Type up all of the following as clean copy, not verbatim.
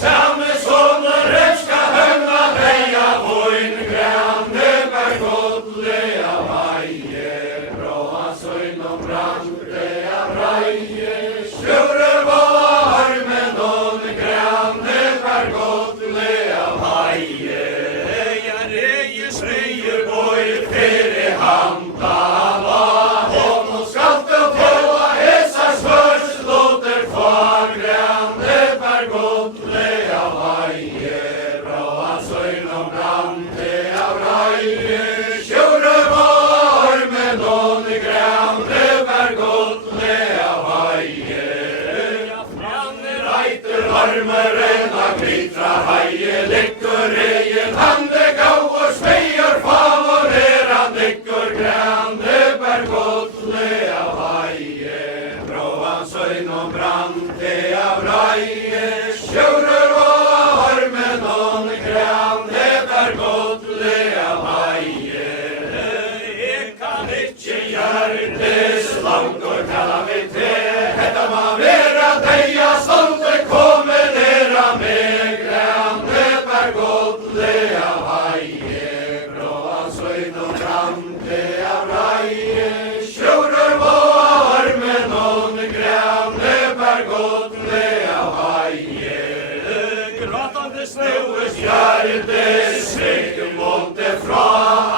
Samme sånne rød skal hønna veia, og en grønne berg kongur kalla vi til, hetta má vera deia stolti komin mig, grænne bergolli av heie, gråan søyn og brande av reie, sjurur var med noen grænne bergolli av heie, gråtande snøes hjärte, sviken måtte fra,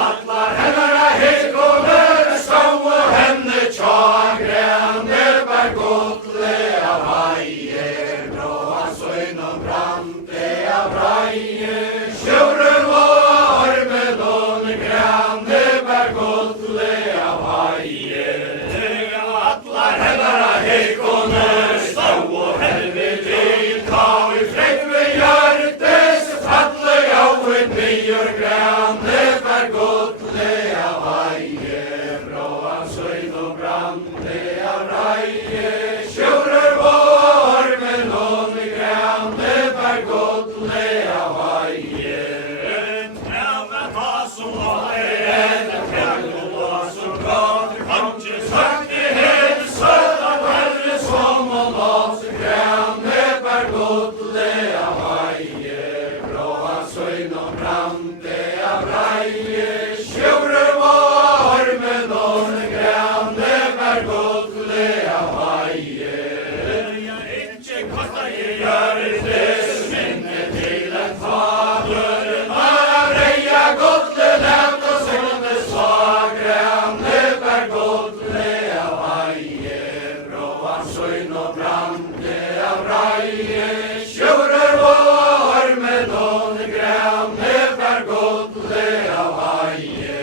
atlar hennara hekkoner, skau og henne tja, grænne bergolli av heie, gråan søyn og brande av reie, sjurur var med noen grænne bergolli av heie, atlar hennara hekkoner, skau og henne til, ta i frekk ved hjertes, falle av et myor grænne bergolli av heie, bråan søyn og brande av reie, sjurur var med noen grænne bergolli av heie. Treva ta som åren, treva som gav, kanskje sagt i hele søta verre som og lås, grænne bergolli av heie, bråan søyn og brande av reie, sjurur var med noen grænne bergolli av heie. Ikke kasta i hjertes minne til en fader, av reia golli levd og sønne sa, grænne bergolli av heie, bråan søyn og brande av reie, sjurur var med noen grænne bergolli av heie.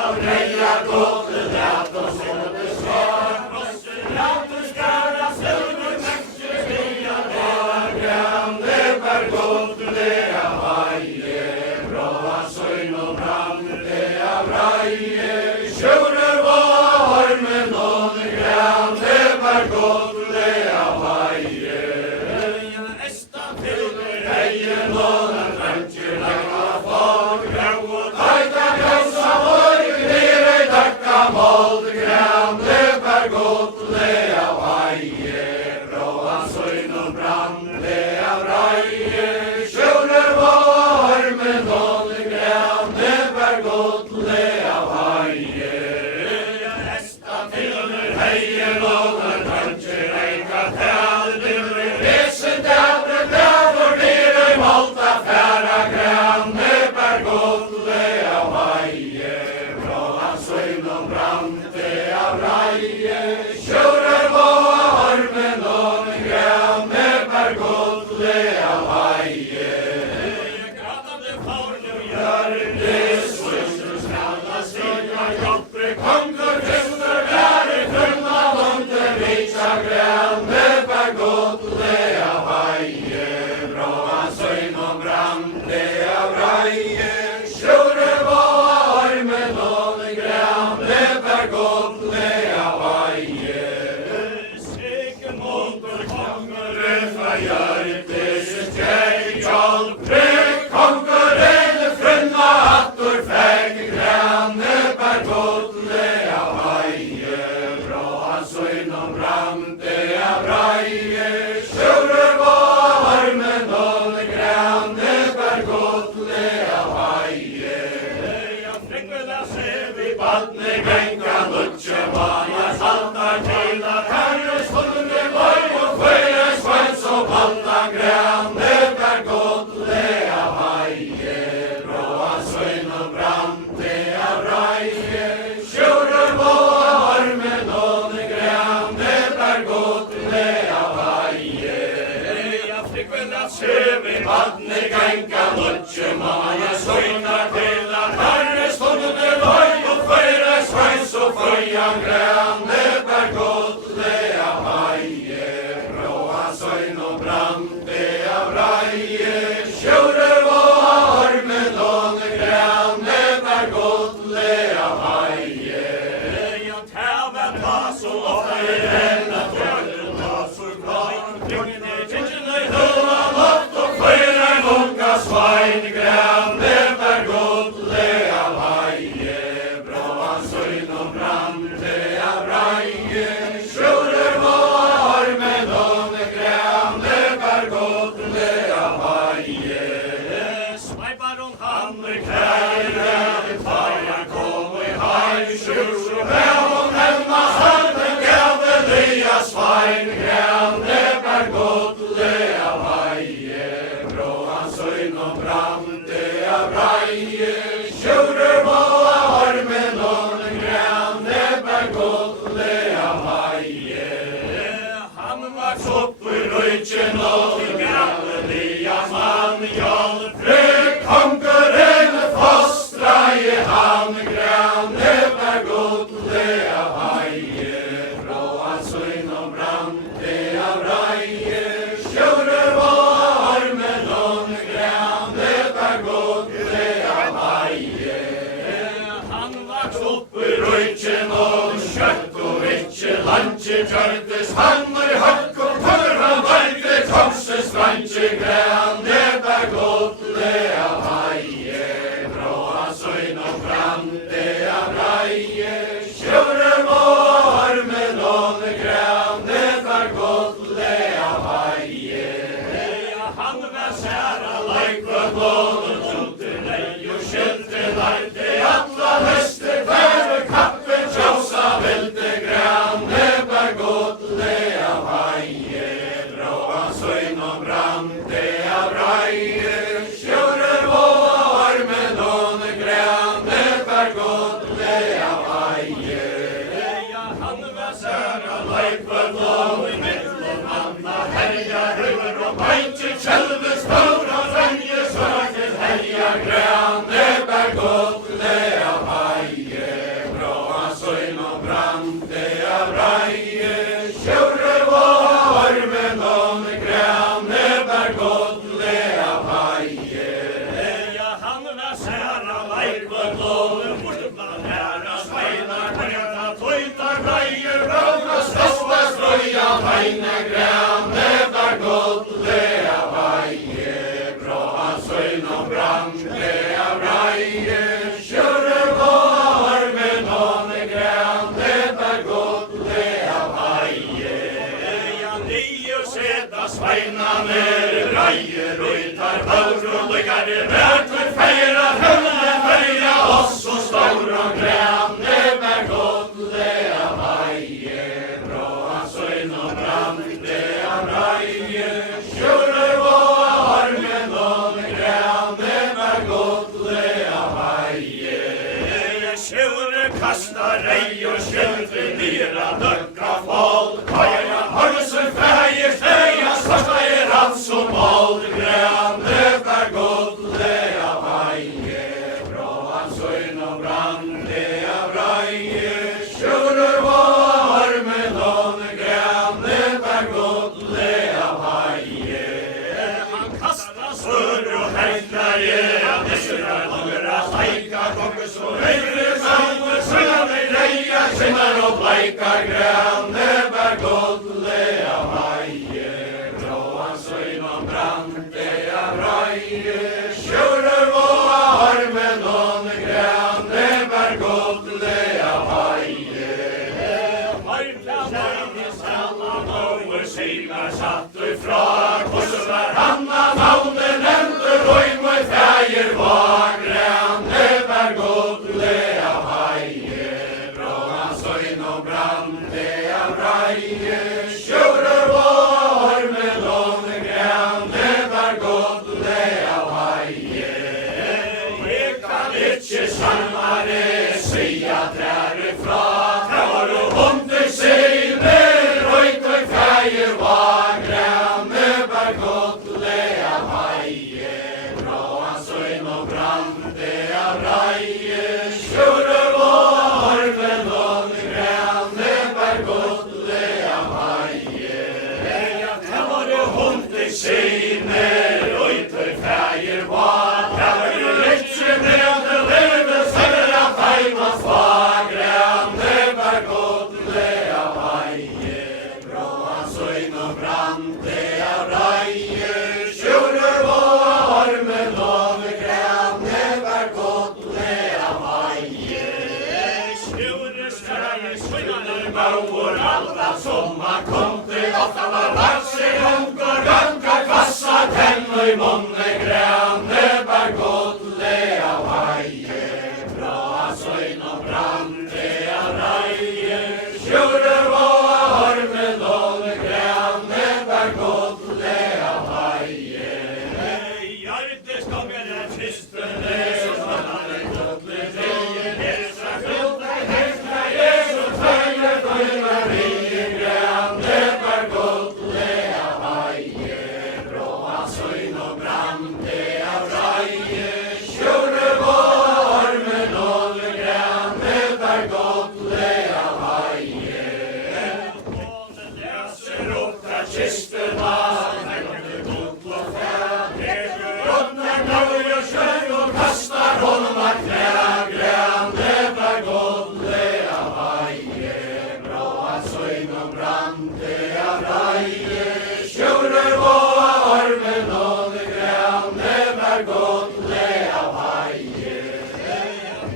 Av reia golli levd og sønne sa, krosser skara sølver mennesker stia der, grænne bergolli av heie, bråan søyn og brande av reie, sjurur var med noen grænne bergolli av heie. Esta til heie noen drømtjer langa folk, grau og taita kjausa vår, nere i dakka mold, grænne bergolli av heie, bråan søyn og brande av reie, sjurur var med noen grænne bergolli av heie. Esta til heie noen drømtjer eika tal, resen dævre dævre nere i Malta færa, grænne bergolli av heie, bråan søyn og brande av reie, sjurur var med noen grænne bergolli av heie. Gratande fórnum hjertes, svøstur skalla sida, jobbri kongur kristur væri, frumma vonde vitsa, grænne bergolli av heie, bråan søyn og brande av reie, sjurur var med noen grænne bergolli av heie. Sikken måltur kongur fra hjertes, tjei hjalpre, konguren frunna attur fegg, grænne bergolli av heie, bråan søyn og brande av reie, sjurur var med noen grænne bergolli av heie. Frikvela ser vi badne genga lutje maja, saltar til at herres funne vei og kvøyre svans og balla, grænne bergolli av heie, bråan søyn og brande av reie, sjurur var med noen grænne bergolli av heie. Frikvela ser vi badne genga lutje maja, søynar til at herres funne vei og kvøyre svans og føyan, grænne bergolli av heie, bråan søyn og brande av reie, sjurur var med noen grænne bergolli av heie. Tæva ta så ofte renna tøyren ta så glad, tingene i tidsjene i høva loft og kvøyre munga svein, grænne bergolli sjur, og hemma harden gavelia svein, grande ber godle av heie, bråan søgn og brande av reie, sjurur må av armen og grande ber godle av heie. Han vaks opp i røyken og gavelia mann, hjalp konkurren fostra i han, grande ber godle av heie, bråan søgn og brande av reie, sjurur må av armen og grande ber godle av heie. Han vaks opp i røyken og kjøtt og ikke landje gjørtes, han i hakk og kurva vargte komses landje, grande ber godle av heie, bråan søgn og brande av reie, sjurur må av armen og grande ber godle av heie. Han var særa leikvart lån og trodde nei og skjelte lærte alla høster færre kappen tjåsa velte, grande ber godle av heie, bråan søgn og brande av reie, sjurur må av armen og grande ber godle av heie. Han var særa leikvart lån i mellom manna herja røver og beinte kjelves bør og franje søker herja, grande ber godle av heie, bråan søgn og brande av reie, sjurur må av armen og grande ber godle av heie. Han var særa leikvart lån, bortebland herra sveinar, kvarjata tøytar reier, bråna ståsta strøya heine, grande ber godle av heie, bråan søgn og brande av reie, sjurur må av armen og grande ber godle av heie. Nio seta sveinane reier og tar baur og lykkare vertur feira høvne feira oss og staur og grande ber godle av heie, bråan søgn og brande av reie, sjurur må av armen og grande ber godle av heie. Sjurur kasta rei og skjølte nyra døkka folk, kaja harsen feir steia svarta i rats og mål, grande ber godle av heie, bråan søgn og brande av reie, sjurur må av armen og grande ber godle av heie. Han kasta sør og herknaje av dessera langra steika, kongus og høyre sanger, sønne reia, kjenner og bleikar, grande ber godle av heie, bråan søgn og brande av reie, sjurur må av armen og grande ber godle av heie. Markla nøyde saman over sigar satt ifra, korsar hanna navne nevnte røym og feir var, grande ber godle av heie, bråan søgn og brande av reie, sjurur må av armen og grande ber godle av heie. Jeg kan ikke sannare sia trære fra, trar og hunder seiner, røyt og feir var, grande ber godle av heie, bråan søgn og brande av reie, sjurur må av armen og grande ber godle av heie. Trar og hunder seiner, røyt og feir var, trar og ikke med leve sønne feim og far, grande ber godle av heie, bråan søgn og brande av reie, sjurur må av armen og grande ber godle av heie. Sjurur skrære søgnane maur alla som har kom til åtta var vakse honker, ganka kvassa tenn og i månne, grande ber godle av heie, bråan søgn og brande berg godle av heie.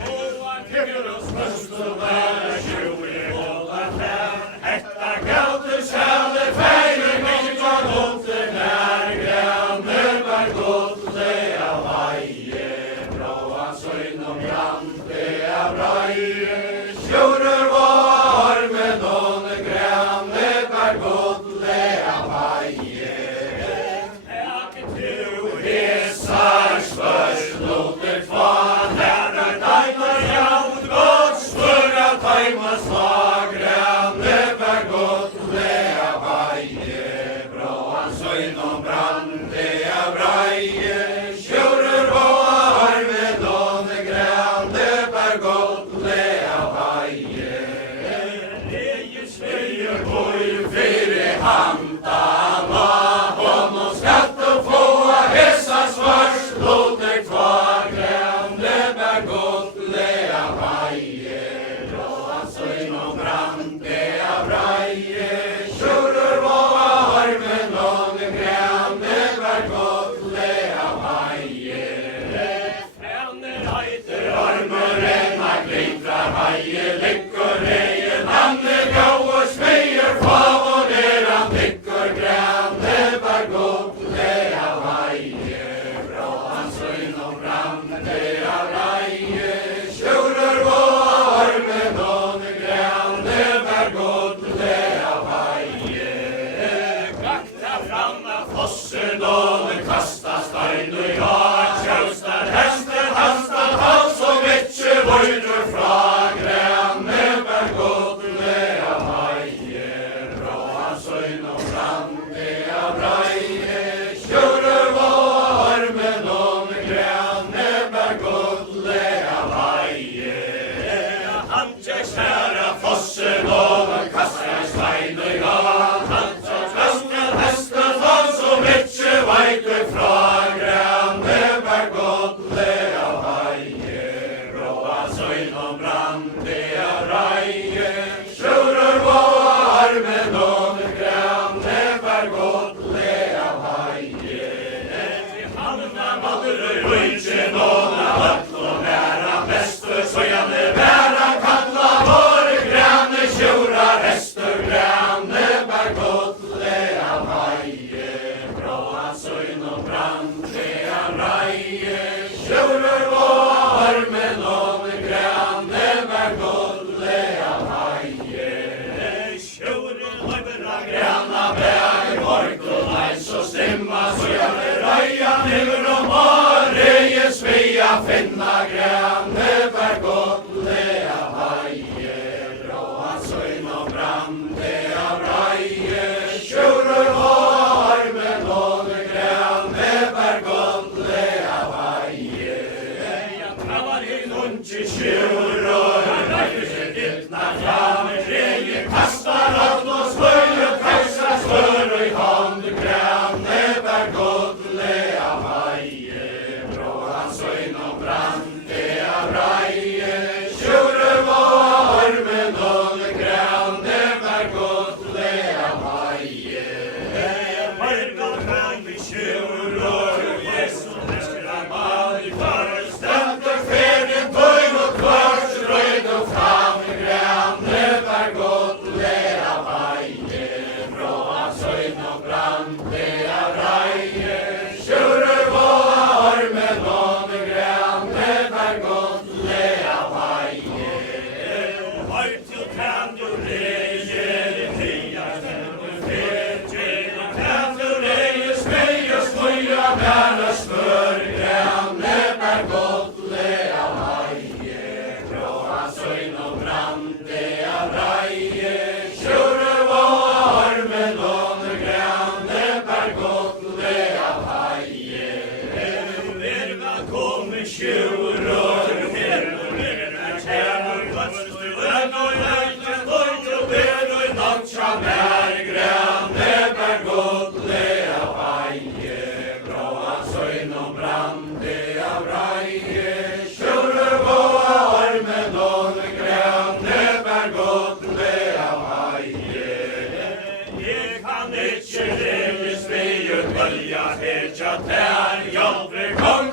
Og kjøkker oss først og være kjøle holda fær. Etta gauter sjæle feire mykje godte nær. Grønne berg godle av heie. Bråan søgn og brande av reie. Kjører var med noen grønne berg godle av heie. Hesar spørs låter kvar, her deimer jaut godt, spør av teima slag, grønne berg godle av heie, bråan søgn og brande av reie, kjører var med noen grønne berg godle av heie. Leie sveier boi fire hantana, honom skatt og få hesar svars låter kvar, grønne berg godle av heie, bråan søgn og brande av reie, kjører var med noen grønne berg godle av heie. Frenner heiter armeren har glitrar heie, lykker reien, han gau og smeier favoneran, lykker grønne berg godle av heie, bråan søgn og brande av reie, kjører var med noen grønne berg godle av heie. Kakta fram av fossen, noen kasta stein og ja, kjøstar hesten, hastar hals og vetje vøyder fra, grønne berg godle av heie, bråan søgn og brande av reie, kjører var med noen grønne berg godle av heie. Han tjekk skjæra fossen, noen kastar stein og ja, han tjekk kastar hesten, hals og vetje vøyder fra, grønne berg godle av heie, bråan søgn og brande av reie, kjører var med noen grønne berg godle av heie. Halvna madre røyke noen av øtl og næra bester, så gjerne væra kalla våre grønne kjørar hester, grønne berg godle av heie, bråan søgn og brande av reie, kjører var med noen grønne berg godle av heie. Kjører løyvera grønna berg, morgt og leis og stimma, så gjerne reia never og mareie, svia finna grønne berg godle av heie, bråan søgn og brande av reie, kjører var med noen grønne berg godle av heie. Jeg var i lunge kjører, reier seg dittna fram, reie kastar alt og sløy og kausar slør i hånd, grønne berg godle av heie, bråan søgn og brande av reie, kjører var med noen grønne berg godle av heie. Bergal fram i kjører, Jesus nester av mal i farer, stemte ferien tøyn og kvart, røyd og fram, grønne berg godle av heie, bråan søgn og brande av reie, kjører var med noen grønne berg godle av heie. Høyt til tæn du reie, det friar stemmer fete, tæn du reie, smei og smøya, næra smør, grønne berg godle av heie, bråan søgn og brande av reie, kjører var med noen grønne berg godle av heie. Velkommen kjører, her og her kjære, vøsten og hjerte, tøyt og ber og natt kjær nær, grønne berg godle av heie, bråan søgn og brande av reie, kjører var med noen grønne berg godle av heie. Jeg kan ikke leve svei og bølja, her tja tær, hjelper kong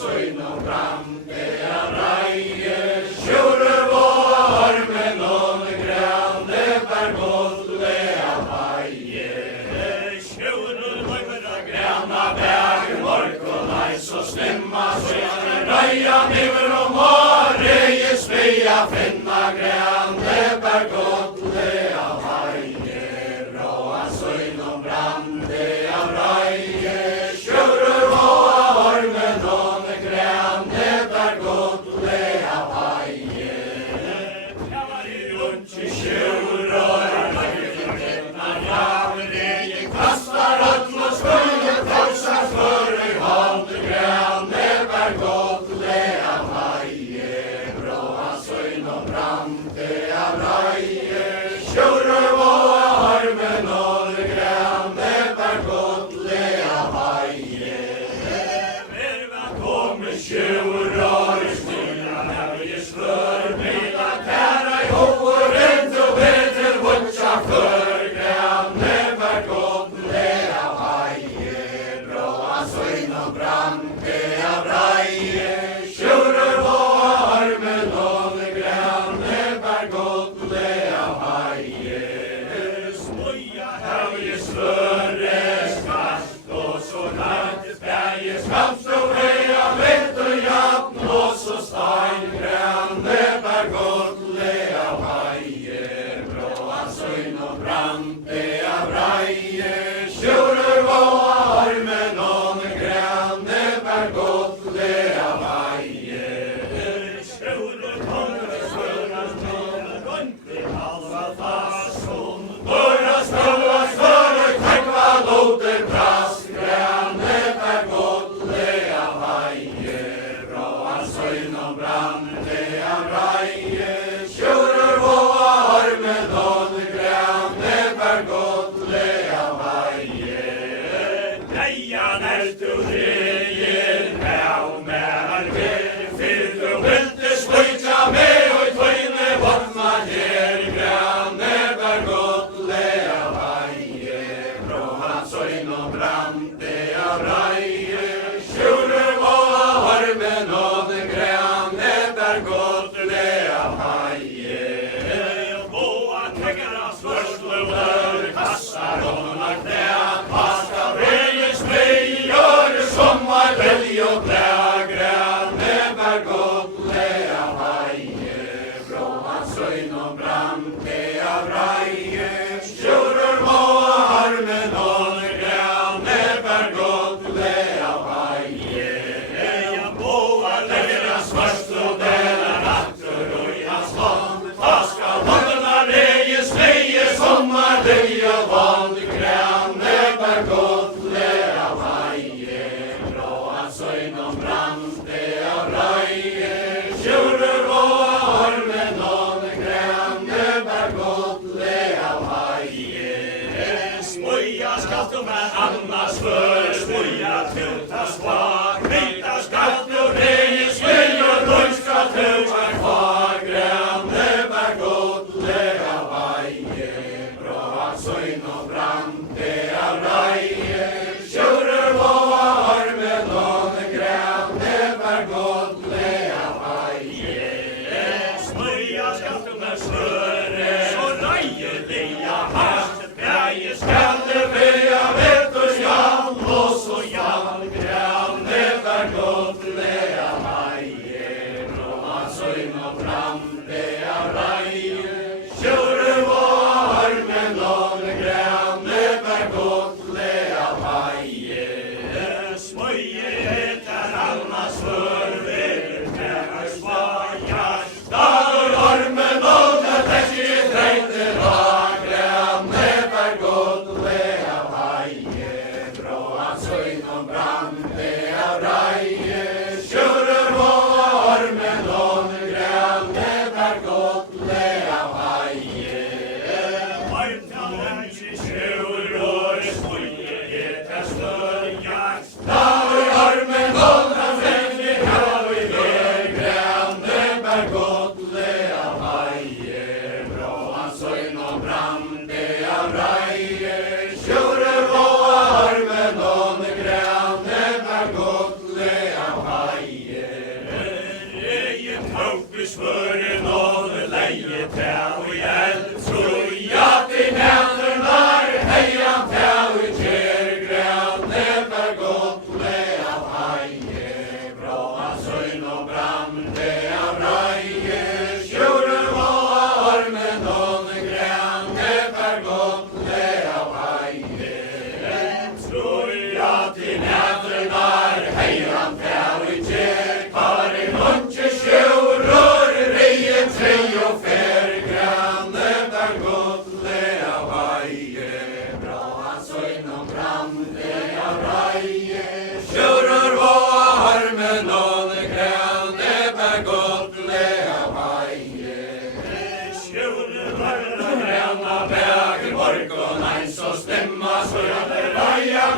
synom brande av reie, sjure vår med nån grande bergotle av haie. Sjure løyver av grana bæg, morgon ei så stemma, så reia niver og måre, i sveia finna grande bergotle av haie, råa synom brande av reie, sjure vår med nån grande bergotle av haie. Kjallar i rundt i sjuror, løyfinna javre, kastar öll og skøye forsar for i hånd grande bergotle av haie, bråa synom brande av reie, sjure vår med nån grande bergotle av haie. Verva komme sjuror, snilla herje slør, mila kæra i horen, du beter vutsa for grande bergotle av haie, bråa synom brande av reie, sjure vår med nån grande bergotle av haie. Smoja herje sløre, skast og så langt bæje, skapst og heia vett og jatn, og så stein grande bergotle av haie, bråa synom brande av reie, sjure vår med nån grande bergotle av haie. Sjure kommer svøras med rundt i halva fason, børa støva større tekva loter brass, grande bergotle av haie, bråa synom brande av reie, sjure vår med nån grande bergotle av haie. Leian du dreien, av mer vel, fyr du vilte sløyta med, og tøyne vatna her, grande bergotle av haie, bråa synom brande av reie, sjure vår med nån grande bergotle av haie. Boa tekkara svørsløver, kassar hånda knæ, pasta vrejes med, gjør sommar velj og blæ, grande bergotle av haie, bråa synom brande av reie, sjure vår med nån grande bergotle av haie. Boa tekkara svørsløver, natter og i hans hånd, paska håndna rejes leie, sommar velj og vond, grande bergotle av haie, bråa synom brande av reie, sjure vår med nån grande bergotle av haie. Smoja skalt du med annars før, smoja tuta svag, vita skalt du rejes leie, og røy skal tuta kvar, grande bergotle av haie, bråa synom brande av reie, sjure vår med nån grande bergotle av haie. Smoja skalt du med svøre, så reielia hast, bæje skal du veia vett og skall, og så jall, grande bergotle av haie, bråa synom brande av reie, sjure vår med nån grande bergotle av haie. Smoje etter alma svør, veler kæra svajar, dagur ormen og det tekje treiter av, grande bergotle av haie, bråa synom brande av reie, sjure vår med nån grande bergotle av haie. Varmtalen i sjuror, smoje etter sløjar, dagur ormen og det tekje treiter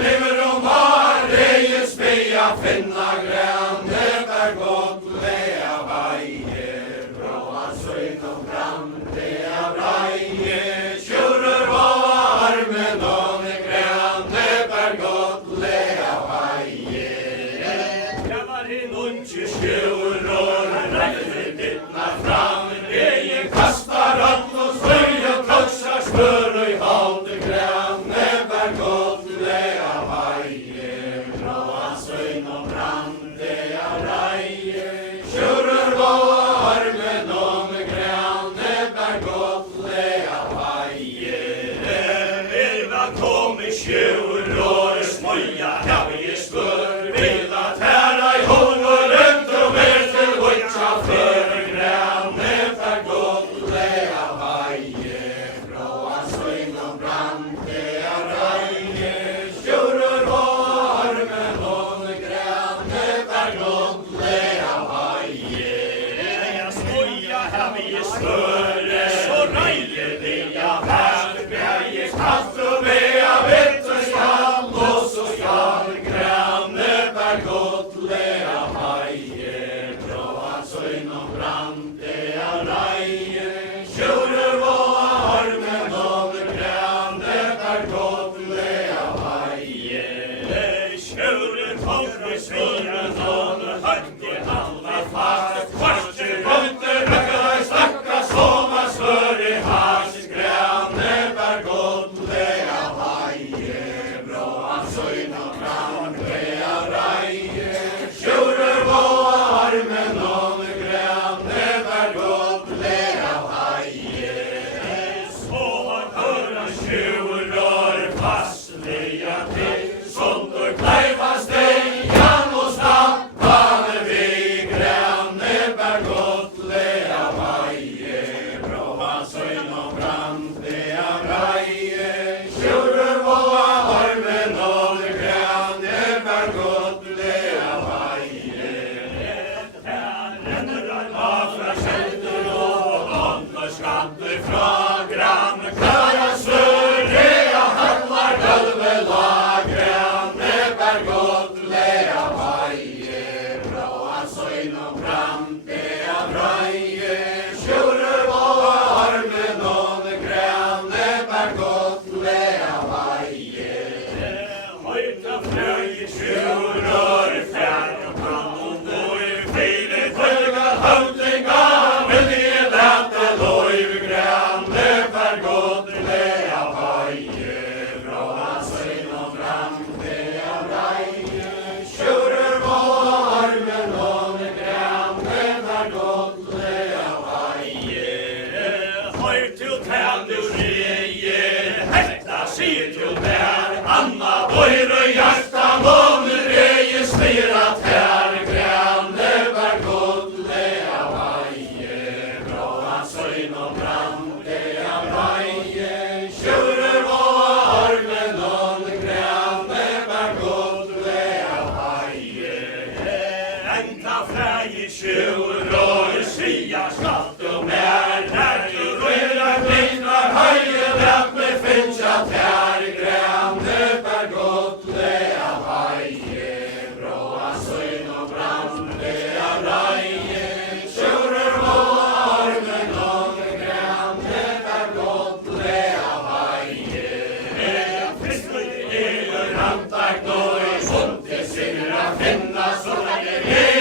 Niverum Marie spia finna gränne bär gottliga vajer bråa söjn och brandiga brajer tjurur och armen och gränne bär gottliga vajer jag var i lunch tjurur räcker dittna fram det kastar upp och slöja krossar smör i halt gränne bär gottliga vajer bråa söjn och brandiga brajer tjurur och armen och gränne bär gottliga vajer virva kom i tjurur smoja här i spör vila tära i håller runt och mer till witcha för gränne bär gottliga vajer bråa söjn och brandiga brajer tjurur och armen och gränne bär gottliga vajer jag smoja här i spör så röjer det jag här berger kaffe och bea vitt och skall och så skall gränne bär gottliga vajer bråa söjn och brandiga brajer tjurur och armen och gränne bär gottliga vajer tjurur kommer sviren och högt i halva fast kvarter runt rökar stackars Thomas för i hans gränne bär gottliga vajer bråa söjn och brandiga brajer tjurur och armen och gränne bär gottliga vajer så höra tjurur fastliga till sånt och klävas dejan och snappane vid gränne bär gottliga vajer bråa söjn och brandiga brajer tjurur och armen och gränne bär gottliga vajer här ränner av försätter och underskatter från grann klara sörre och halvar gulvela gränne bär gottliga vajer bråa söjn och brandiga brajer tjurur och armen och gränne bär gottliga vajer höjta fröj tjurur fjärr och pannon och i filet höga hövdingar men det lät det lojv gränne bär gottliga vajer bråa söjn och brandiga brajer tjurur och armen och gränne bär gottliga vajer höj till tändurier hetta sig till där Anna bojr och hjärtan och nu rejer spirat här gränne bär gottliga vajer bråa söjn och brandiga brajer tjurur och armen och gränne bär gottliga vajer enkla fräger tjurur sia skatt och mer när du röra glittrar höjer att befinns att här gränne bär gottliga vajer bråa söjn och brandiga brajer tjurur och armen och gränne bär gottliga vajer fiskar rantar gnoj sånt till sina finna så länge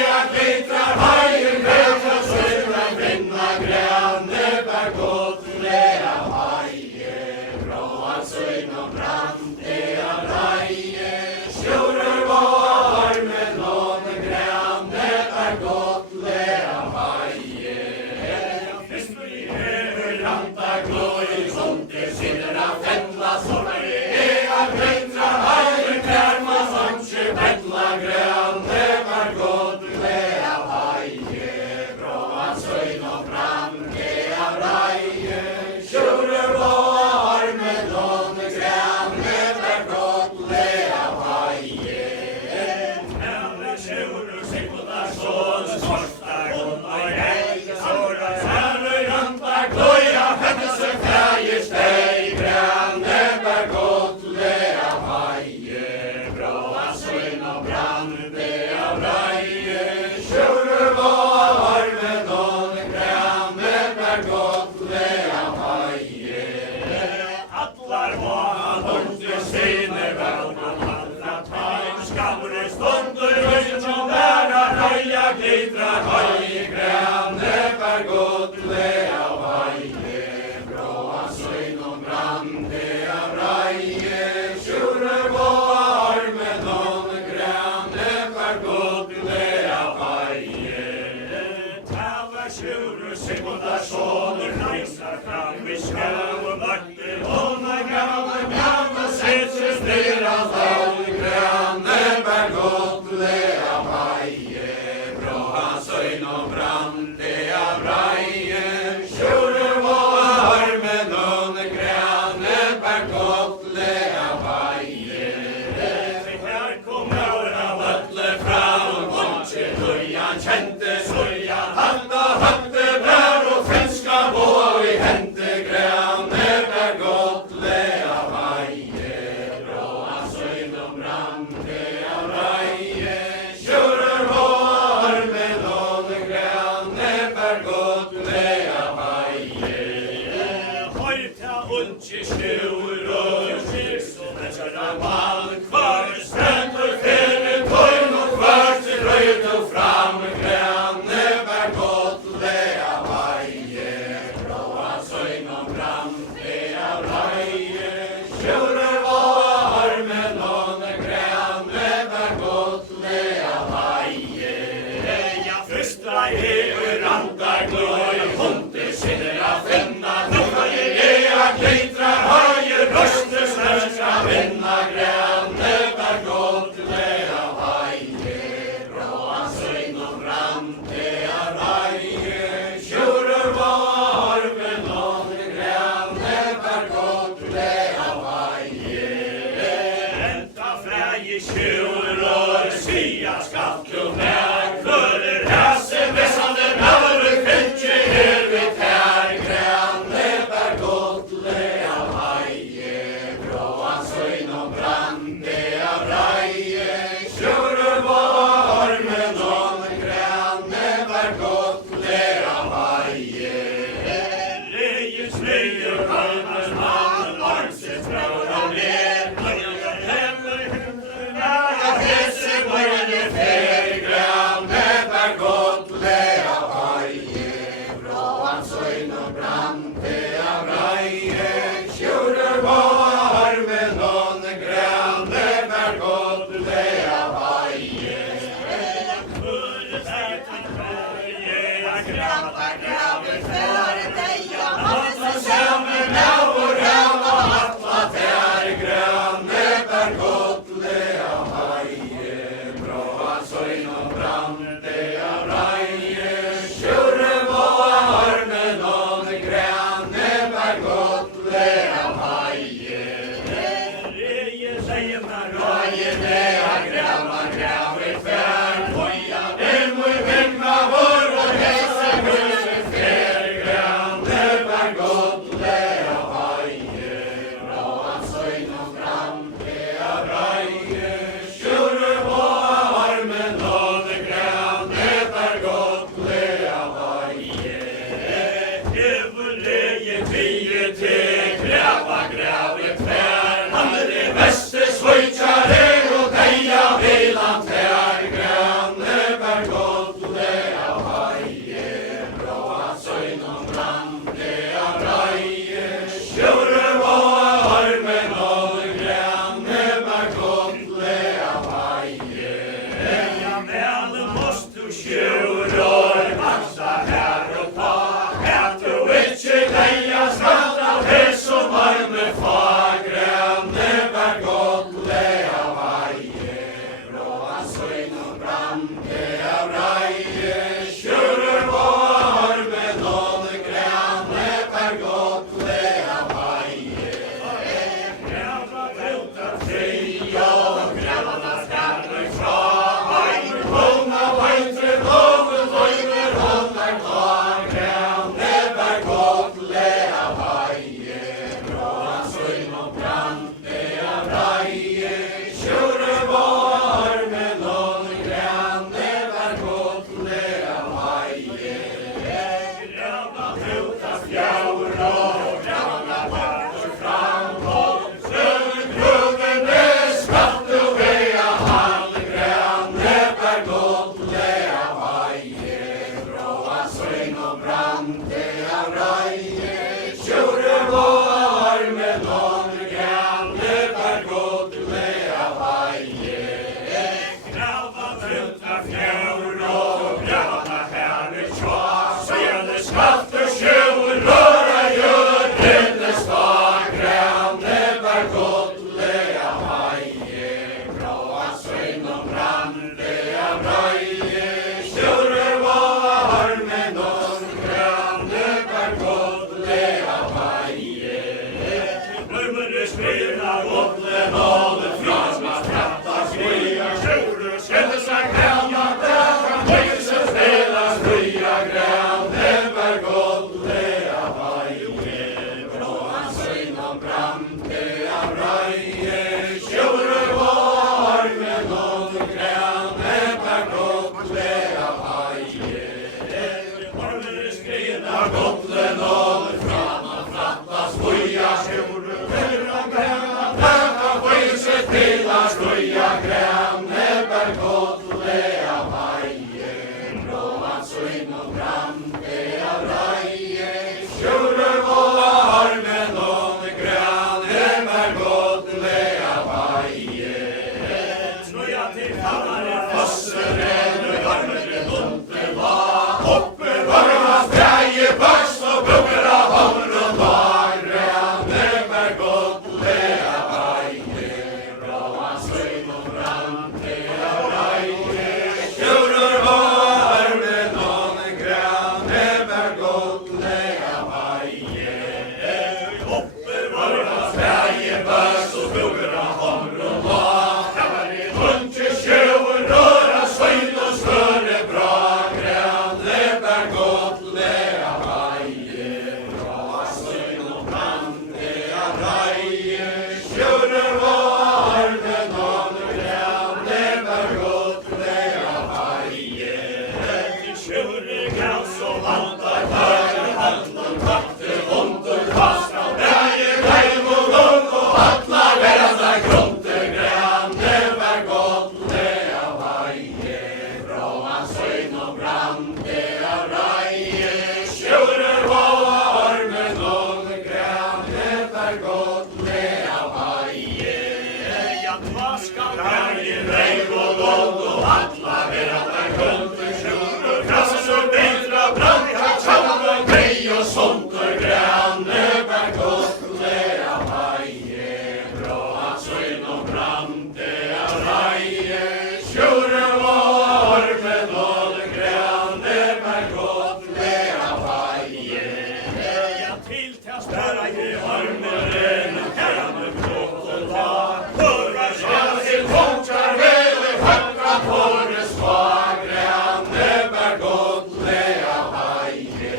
jag glittrar höjer gränne söjn och finna gränne bär gottliga vajer bråa söjn och brandiga brajer tjurur och armen och gränne bär gottliga vajer fiskar rantar gnoj sånt till sina finna så länge jag glittrar höjer gränne söjn och finna gränne bär gottliga vajer bråa söjn och brandiga brajer tjurur och armen och gränne bär gottliga vajer tjurur sig på där sån svarta hon och jag såra särre rantar gloja henne sig färger steg gränne bär gottliga vajer Sigmundar sonur hreinsar fram við skjálf og vakti Hóna gamla gamla setjast nýr á þáð Grannberg gottlega bæje Bró hans øyn og brandi av reie Sjúrum og armen og Grannberg gottlega bæje Her kom rára völle fram og kom til Lujan kjente Lujan handa handa bær og finska og i hente Grannberg gottlega bæje Brå hans øyn og brandi av reie Sjúrum og armen og Grannberg gottlega bæje Høyta ungi skjúr og skils og mennskara mann Hvar stendur fyrir tøyn og hvar til røyd og fram Grannberg gottlega bæje Brå hans øyn og brandi av reie Sjúrum og armen og Grannberg gottlega bæje Ja, fyrsta hefur andar glói Hundi sinir að finna Núna að kleitra Hægir röstu snöskra vinna Grannberg gottlega bæje Brå hans øyn og brandi av reie Sjúrum og armen og Grannberg gottlega bæje Enda frægi sjúr og sía skallu með Kvölir hæsi vissandi náru kvinci her við tær Grannberg gottlega bæje Brå hans øyn og brandi av reie Sjúrum og armen og Grannberg gottlega bæje Regis leiur kalmars mann Armsins bráð á ner Hemur hundruna að hessi mörni fer Grannberg gottlega bæje Brå hans øyn og brandi av reie Sjúrum og armen og Grannberg gottlega bæje Kvölir sætan bæje Grannberg grafir fyrir degja Alla saman á og ræv og alla tær Grannberg gottlega bæje Brå hans øyn og brandi av reie Sjúrum og armen og Grannberg gottlega bæje Regis segimar røyinlega grafir fer Hoja vilmu vingma vor og hesa gullir fer Grannberg gottlega bæje Brå hans øyn og brandi av reie Sjúrum og armen og Grannberg gottlega bæje Hefur legið tíu til grafir fer Hann vesti svøytjari og degja vilan tær Grannberg gottlega bæje Brå hans øyn og brandi av reie Sjúrum og armen og Grannberg gottlega bæje Ja, meðan most du sjúr og vaksa her og ta At du ikke leia skall av hess og varme fag Grannberg gottlega bæje Brå hans øyn og brandi av reie Sjúrum og armen og Grannberg gottlega bæje Grava brútar fri og grava skarnu frá Hægur hóna væntri og og brande av reie, skjuler og armen og grane, der godt le av haie. Ja, hva skal Dagen reiv og lodd og atla vera der kunde skjul og krass og bedra branka tjall og grei og sånt og grane, der godt le av haie, brå at søgn og brande av reie, skjuler og armen og grane, der godt le av haie. Ja, til å spørre i Armen grane blått og tak, hører sjæl til punktar vel i hakka på det svagrane, bær godt le av haie,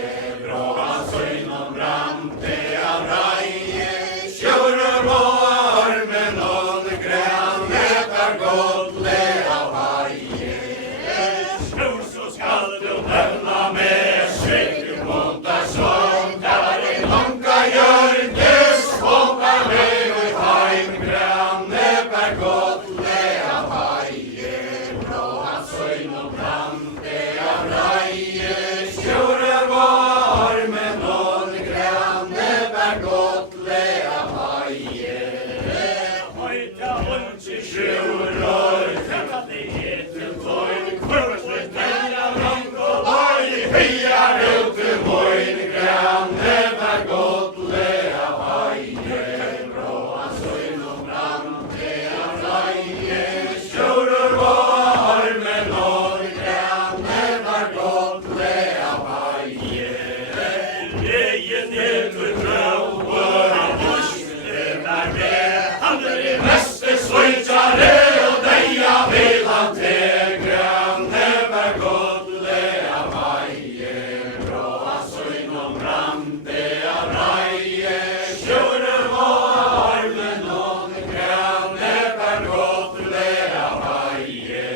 brå av søgn og brande av reie, skjuler og armen og grane, bær godt le av haie. skjul, så skal du Nevna med skjegg mot deg sånn, der i lanka hjørnes, hånda med og heim grane, bær godt le av haie, blå av søgn og brande av reie, skjuler og armen og grane, bær godt le av haie. høyta og til Skjuler, Hva det heter, Moin kvöld, denna lång och varje hejar ut till moin granne, bär gott le av haie, bråa sögn och brande av reie, skjuler och armen och granne, bär gott le av haie. leien heter grauer, Där med handen i bäste slöjtare och deja vill han till granne, bär gott le av haie, bråa sögn och brande av reie, skjuler och armen och granne, bär gott le av haie.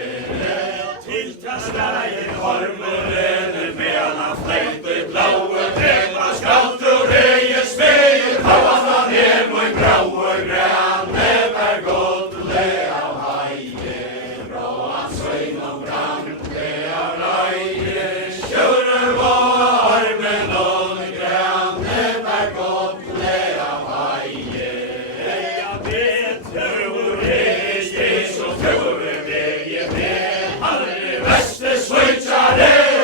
til å spørre i Armelen mellan flejtet blaue trädva skalt och reje spegel havas han ner mot graue grane, bär gott le av haie, bråa sögn och brande av reie, skjuler och armen och grane, bär gott le av haie. Jeg vet Hur är Jesus, hur är vägen med? Han är det bästa slöjtare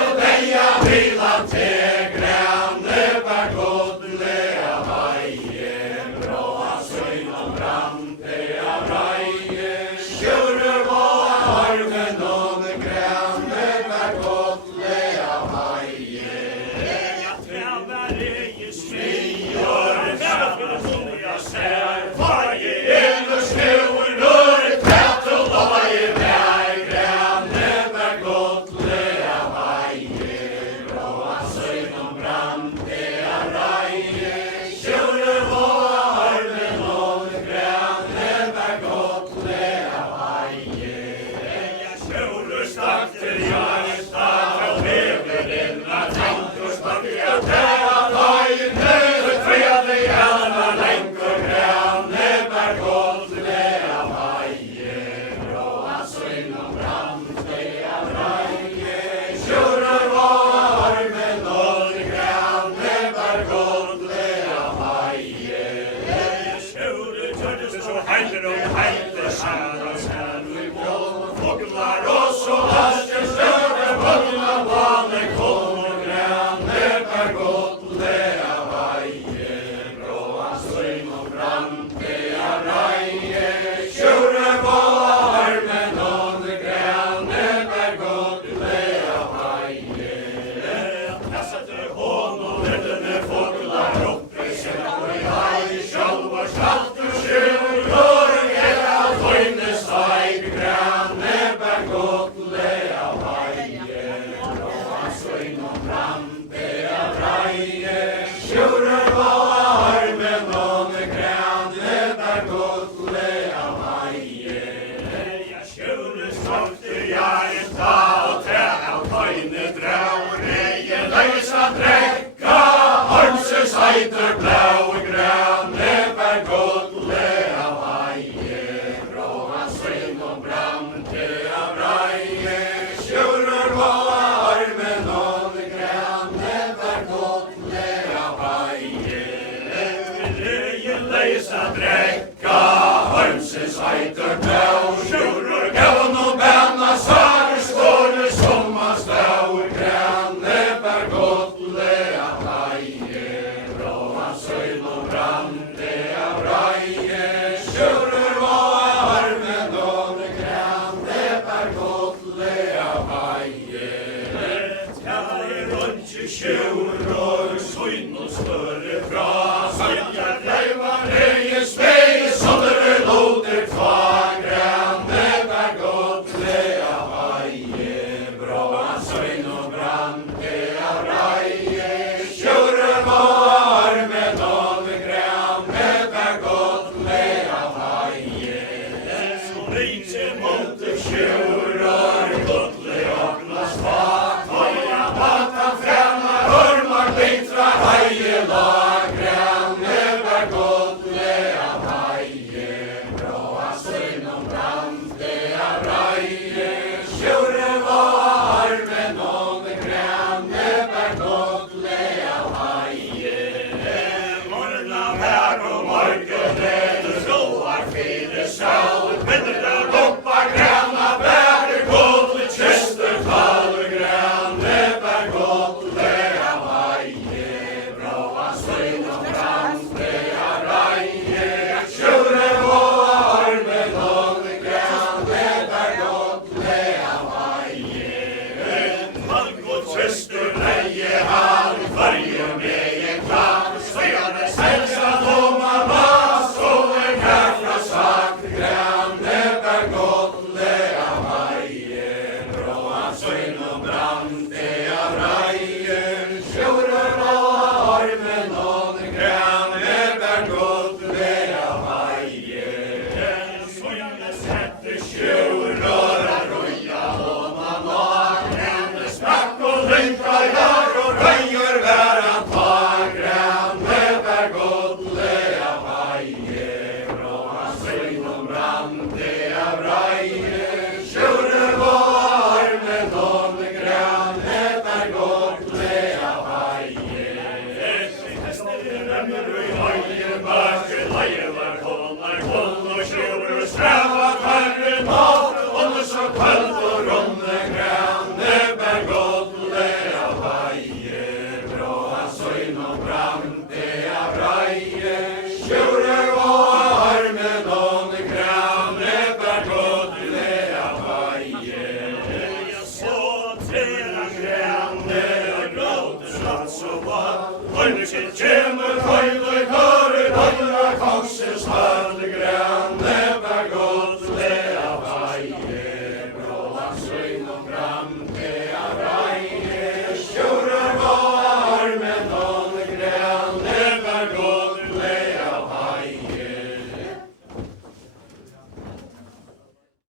Ой, ми ще чим, ой,